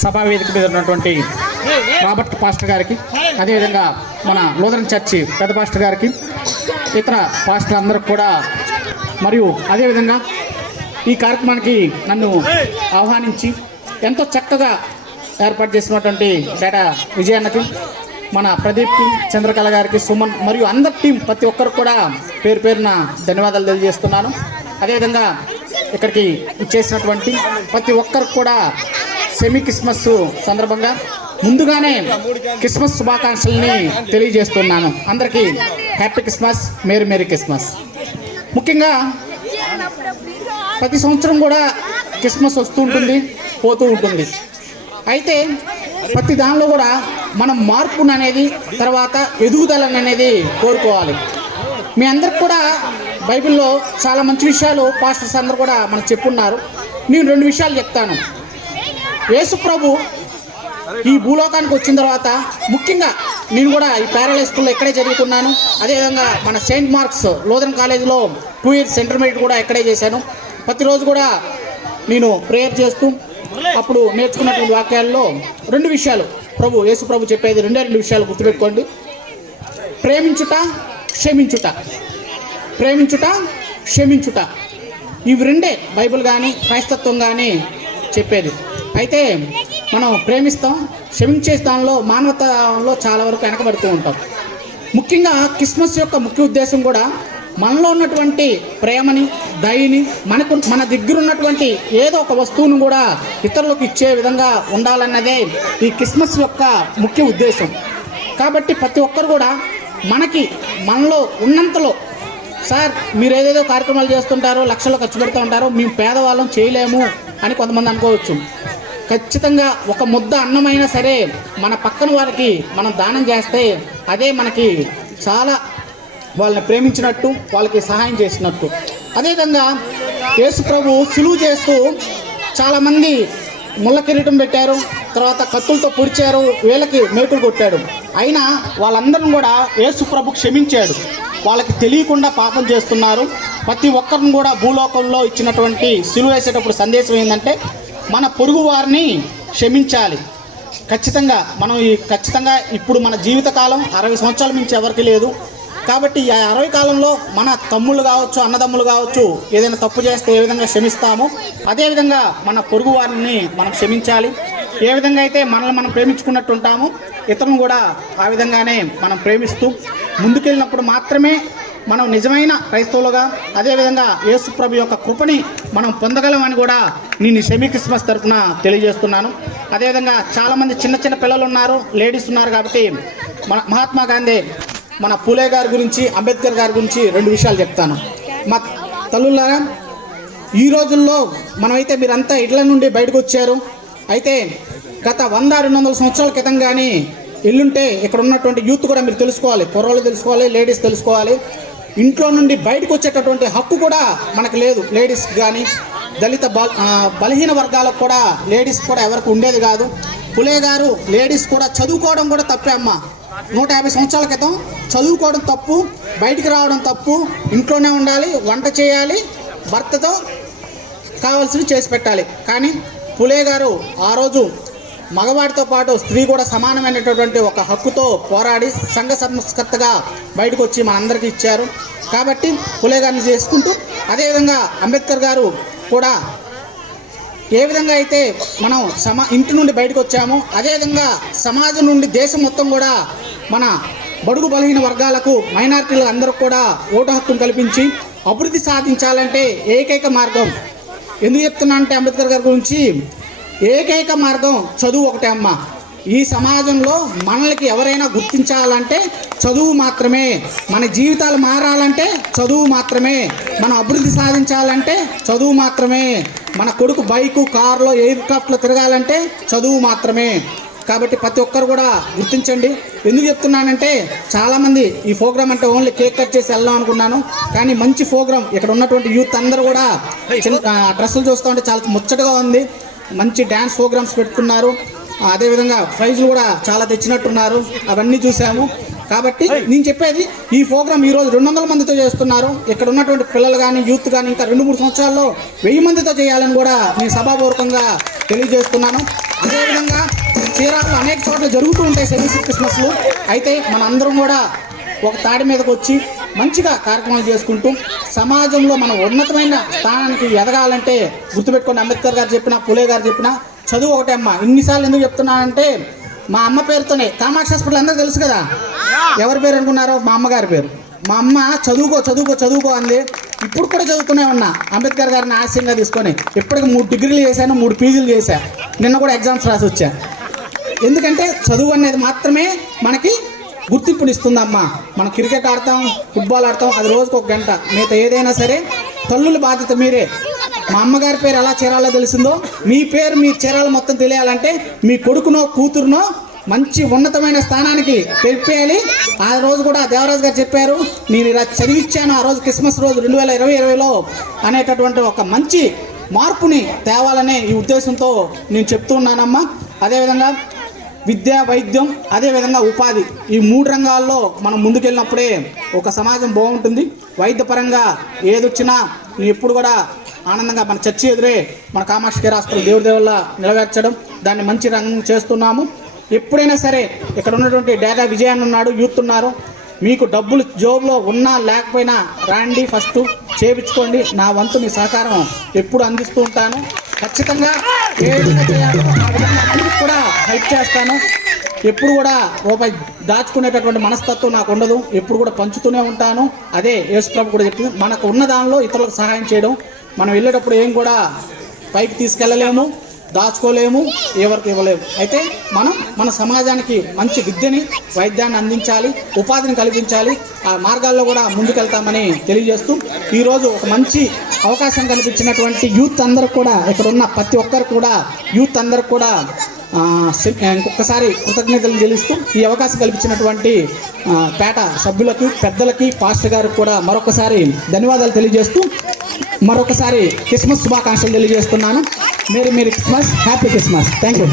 సభా వేదిక మీద ఉన్నటువంటి రాబర్ట్ పాస్టర్ గారికి అదేవిధంగా మన లూథరన్ చర్చి పెద్ద పాస్టర్ గారికి ఇతర పాస్టర్ అందరికి కూడా మరియు అదేవిధంగా ఈ కార్యక్రమానికి నన్ను ఆహ్వానించి ఎంతో చక్కగా ఏర్పాటు చేసినటువంటి డేటా విజయాన్నకి మన ప్రదీప్కి చంద్రకళ గారికి సుమన్ మరియు అందరి టీం ప్రతి ఒక్కరు కూడా పేరు పేరున ధన్యవాదాలు తెలియజేస్తున్నాను. అదేవిధంగా ఇక్కడికి ఇచ్చేసినటువంటి ప్రతి ఒక్కరికి కూడా సెమీ క్రిస్మస్ సందర్భంగా ముందుగానే క్రిస్మస్ శుభాకాంక్షల్ని తెలియజేస్తున్నాను. అందరికీ happy Christmas merry merry Christmas ముఖ్యంగా ప్రతి సంవత్సరం కూడా క్రిస్మస్ వస్తూ ఉంటుంది పోతూ ఉంటుంది. అయితే ప్రతి దానిలో కూడా మనం మార్పును అనేది తర్వాత ఎదుగుదలను అనేది కోరుకోవాలి. మీ అందరికి కూడా బైబిల్లో చాలా మంచి విషయాలు పాస్టర్స్ అందరు కూడా మనకు చెప్పున్నారు. నేను రెండు విషయాలు చెప్తాను. యేసు ప్రభు ఈ భూలోకానికి వచ్చిన తర్వాత ముఖ్యంగా నేను కూడా ఈ ప్యారలై స్కూల్లో ఇక్కడే చదువుకున్నాను అదేవిధంగా మన సెయింట్ మార్క్స్ లోదన్ కాలేజీలో టూ ఇయర్స్ ఇంటర్మీడియట్ కూడా ఇక్కడే చేశాను. ప్రతిరోజు కూడా నేను ప్రేయర్ చేస్తూ అప్పుడు నేర్చుకున్నటువంటి వాక్యాల్లో రెండు విషయాలు ప్రభు యేసు ప్రభు చెప్పేది రెండే రెండు విషయాలు గుర్తుపెట్టుకోండి. ప్రేమించుట క్షమించుట. ప్రేమించుట క్షమించుట. ఇవి రెండే బైబిల్ కానీ క్రైస్తత్వం కానీ చెప్పేది. అయితే మనం ప్రేమిస్తాం క్షమించే దానిలో మానవతలో చాలా వరకు వెనకబడుతూ ఉంటాం. ముఖ్యంగా క్రిస్మస్ యొక్క ముఖ్య ఉద్దేశం కూడా మనలో ఉన్నటువంటి ప్రేమని దయని మనకు మన దగ్గర ఉన్నటువంటి ఏదో ఒక వస్తువును కూడా ఇతరులకు ఇచ్చే విధంగా ఉండాలన్నదే ఈ క్రిస్మస్ యొక్క ముఖ్య ఉద్దేశం. కాబట్టి ప్రతి ఒక్కరు కూడా మనకి మనలో ఉన్నంతలో సార్ మీరు ఏదేదో కార్యక్రమాలు చేస్తుంటారో లక్షలు ఖర్చు పెడుతూ ఉంటారో మేము పేదవాళ్ళం చేయలేము అని కొంతమంది అనుకోవచ్చు. ఖచ్చితంగా ఒక ముద్ద అన్నమైనా సరే మన పక్కన వారికి మనం దానం చేస్తే అదే మనకి చాలా వాళ్ళని ప్రేమించినట్టు వాళ్ళకి సహాయం చేసినట్టు. అదేవిధంగా యేసు ప్రభు సులువు చేస్తూ చాలామంది ముళ్ళ కిరీటం పెట్టారు తర్వాత కత్తులతో పొడిచారు వీళ్ళకి మేకులు కొట్టాడు. అయినా వాళ్ళందరం కూడా యేసు ప్రభు క్షమించాడు. వాళ్ళకి తెలియకుండా పాపం చేస్తున్నారు. ప్రతి ఒక్కరిని కూడా భూలోకంలో ఇచ్చినటువంటి సిలువ వేసేటప్పుడు సందేశం ఏంటంటే మన పొరుగు వారిని క్షమించాలి. ఖచ్చితంగా మనం ఈ ఖచ్చితంగా ఇప్పుడు మన జీవితకాలం అరవై సంవత్సరాల నుంచి ఎవరికి లేదు. కాబట్టి ఈ అరవై కాలంలో మన తమ్ముళ్ళు కావచ్చు అన్నదమ్ములు కావచ్చు ఏదైనా తప్పు చేస్తే ఏ విధంగా క్షమిస్తామో అదేవిధంగా మన పొరుగు వారిని మనం క్షమించాలి. ఏ విధంగా అయితే మనల్ని మనం ప్రేమించుకున్నట్టు ఉంటామో ఇతరులను కూడా ఆ విధంగానే మనం ప్రేమిస్తూ ముందుకెళ్ళినప్పుడు మాత్రమే మనం నిజమైన క్రైస్తవులుగా అదేవిధంగా యేసు ప్రభు యొక్క కృపని మనం పొందగలమని కూడా నేను సెమీ క్రిస్మస్ తరఫున తెలియజేస్తున్నాను. అదేవిధంగా చాలామంది చిన్న చిన్న పిల్లలు ఉన్నారు లేడీస్ ఉన్నారు కాబట్టి మన మహాత్మా గాంధీ మన పూలే గారి గురించి అంబేద్కర్ గారి గురించి రెండు విషయాలు చెప్తాను. మా తల్లులారా ఈ రోజుల్లో మనమైతే మీరంతా ఇళ్ళ నుండి బయటకు వచ్చారు. అయితే గత వంద రెండు వందల సంవత్సరాల క్రితం కానీ ఎల్లుంటే ఇక్కడ ఉన్నటువంటి యూత్ కూడా మీరు తెలుసుకోవాలి. కుర్రోళ్ళు తెలుసుకోవాలి లేడీస్ తెలుసుకోవాలి. ఇంట్లో నుండి బయటకు వచ్చేటటువంటి హక్కు కూడా మనకు లేదు. లేడీస్ కానీ దళిత బల బలహీన వర్గాలకు కూడా లేడీస్ కూడా ఎవరికి ఉండేది కాదు. పులే గారు లేడీస్ కూడా చదువుకోవడం కూడా తప్పే అమ్మ. నూట యాభై సంవత్సరాల క్రితం చదువుకోవడం తప్పు బయటికి రావడం తప్పు ఇంట్లోనే ఉండాలి వంట చేయాలి భర్తతో కావాల్సినవి చేసి పెట్టాలి. కానీ పులే గారు ఆ రోజు మగవాడితో పాటు స్త్రీ కూడా సమానమైనటువంటి ఒక హక్కుతో పోరాడి సంఘ సంస్కర్తగా బయటకు వచ్చి మనందరికీ ఇచ్చారు. కాబట్టి పులేగాన్ని చేసుకుంటూ అదేవిధంగా అంబేద్కర్ గారు కూడా ఏ విధంగా అయితే మనం సమా ఇంటి నుండి బయటకు వచ్చామో అదేవిధంగా సమాజం నుండి దేశం మొత్తం కూడా మన బడుగు బలహీన వర్గాలకు మైనార్టీలు అందరూ కూడా ఓటు హక్కును కల్పించి అభివృద్ధి సాధించాలంటే ఏకైక మార్గం. ఎందుకు చెప్తున్నా అంటే అంబేద్కర్ గారి గురించి ఏకైక మార్గం చదువు ఒకటే అమ్మ. ఈ సమాజంలో మనల్కి ఎవరైనా గుర్తించాలంటే చదువు మాత్రమే. మన జీవితాలు మారాలంటే చదువు మాత్రమే. మనం అభివృద్ధి సాధించాలంటే చదువు మాత్రమే. మన కొడుకు బైకు కారులో ఎయిర్ క్రాఫ్ట్లో తిరగాలంటే చదువు మాత్రమే. కాబట్టి ప్రతి ఒక్కరు కూడా గుర్తించండి. ఎందుకు చెప్తున్నానంటే చాలామంది ఈ ప్రోగ్రామ్ అంటే ఓన్లీ కేక్ కట్ చేసి వెళ్దాం అనుకున్నాను. కానీ మంచి ప్రోగ్రామ్. ఇక్కడ ఉన్నటువంటి యూత్ అందరూ కూడా డ్రెస్సులు చూస్తూ ఉంటే చాలా ముచ్చటగా ఉంది. మంచి డ్యాన్స్ ప్రోగ్రామ్స్ పెట్టుకున్నారు. అదేవిధంగా ప్రైజ్లు కూడా చాలా తెచ్చినట్టున్నారు. అవన్నీ చూసాము. కాబట్టి నేను చెప్పేది ఈ ప్రోగ్రామ్ ఈరోజు రెండు వందల మందితో చేస్తున్నారు. ఇక్కడ ఉన్నటువంటి పిల్లలు కానీ యూత్ కానీ ఇంకా రెండు మూడు సంవత్సరాల్లో వెయ్యి మందితో చేయాలని కూడా నేను సభాపూర్వకంగా తెలియజేస్తున్నాను. అదేవిధంగా చీరాల్లో అనేక చోట్ల జరుగుతూ ఉంటాయి సెమీ క్రిస్మస్లు. అయితే మనందరం కూడా ఒక తాడి మీదకి వచ్చి మంచిగా కార్యక్రమాలు చేసుకుంటూ సమాజంలో మనం ఉన్నతమైన స్థానానికి ఎదగాలంటే గుర్తుపెట్టుకోండి. అంబేద్కర్ గారు చెప్పిన పులే గారు చెప్పిన చదువు ఒకటే అమ్మ. ఇన్నిసార్లు ఎందుకు చెప్తున్నానంటే మా అమ్మ పేరుతోనే కామాక్షి హాస్పిటల్ అందరూ తెలుసు కదా? ఎవరి పేరు అనుకున్నారో? మా అమ్మగారి పేరు. మా అమ్మ చదువుకో చదువుకో చదువుకో అంది. ఇప్పుడు కూడా చదువుతూనే ఉన్నా. అంబేద్కర్ గారిని ఆశయంగా తీసుకొని ఇప్పటికి మూడు డిగ్రీలు చేశాను మూడు పీజీలు చేశాను నిన్న కూడా ఎగ్జామ్స్ రాసి వచ్చా. ఎందుకంటే చదువు అనేది మాత్రమే మనకి గుర్తింపునిస్తుందమ్మా. మనం క్రికెట్ ఆడతాం ఫుట్బాల్ ఆడతాం అది రోజుకు ఒక గంట. మిగతా ఏదైనా సరే తల్లుల బాధ్యత మీరే. మా అమ్మగారి పేరు ఎలా చేరాలో తెలిసిందో మీ పేరు మీ చేరాలో మొత్తం తెలియాలంటే మీ కొడుకునో కూతురునో మంచి ఉన్నతమైన స్థానానికి తెలిపేయాలి ఆ రోజు కూడా దేవరాజు గారు చెప్పారు నేను ఇలా చదివిచ్చాను ఆ రోజు క్రిస్మస్ రోజు రెండు వేల ఇరవై ఇరవైలో అనేటటువంటి ఒక మంచి మార్పుని తేవాలనే ఈ ఉద్దేశంతో నేను చెప్తున్నానమ్మా అదేవిధంగా విద్య వైద్యం అదేవిధంగా ఉపాధి. ఈ మూడు రంగాల్లో మనం ముందుకెళ్ళినప్పుడే ఒక సమాజం బాగుంటుంది. వైద్యపరంగా ఏదొచ్చినా నేను ఎప్పుడు కూడా ఆనందంగా మన చర్చి ఎదురే మన కామాక్షి కేర్ హాస్పిటల్ దేవుడి దేవుళ్ళ నిలవేర్చడం దాన్ని మంచి రంగం చేస్తున్నాము. ఎప్పుడైనా సరే ఇక్కడ ఉన్నటువంటి డేగా విజయాన్ని ఉన్నాడు యూత్ ఉన్నారు. మీకు డబ్బులు జోబులో ఉన్నా లేకపోయినా రాండి ఫస్ట్ చేపించుకోండి. నా వంతు మీ సహకారం ఎప్పుడు అందిస్తూ ఉంటాను. ఖచ్చితంగా ఏ విధంగా చేయాలో ఆ విధంగా కూడా హెల్ప్ చేస్తాను. ఎప్పుడు కూడా రూపాయి దాచుకునేటటువంటి మనస్తత్వం నాకు ఉండదు. ఎప్పుడు కూడా పంచుతూనే ఉంటాను. అదే యేసుప్రభు కూడా చెప్పింది మనకు ఉన్న దానిలో ఇతరులకు సహాయం చేయడం. మనం వెళ్ళేటప్పుడు ఏం కూడా పైకి తీసుకెళ్ళలేము దాచుకోలేము ఎవరికి ఇవ్వలేము. అయితే మనం మన సమాజానికి మంచి విద్యని వైద్యాన్ని అందించాలి ఉపాధిని కల్పించాలి. ఆ మార్గాల్లో కూడా ముందుకెళ్తామని తెలియజేస్తూ ఈరోజు ఒక మంచి అవకాశం కల్పించినటువంటి యూత్ అందరికి కూడా ఇక్కడ ఉన్న ప్రతి ఒక్కరు కూడా యూత్ అందరికి కూడా ఇంకొకసారి కృతజ్ఞతలు చెల్లిస్తూ ఈ అవకాశం కల్పించినటువంటి పేట సభ్యులకి పెద్దలకి పాస్టర్ గారికి కూడా మరొకసారి ధన్యవాదాలు తెలియజేస్తూ మరొకసారి క్రిస్మస్ శుభాకాంక్షలు తెలియజేస్తున్నాను. మేరీ మీరు Christmas happy Christmas. Thank you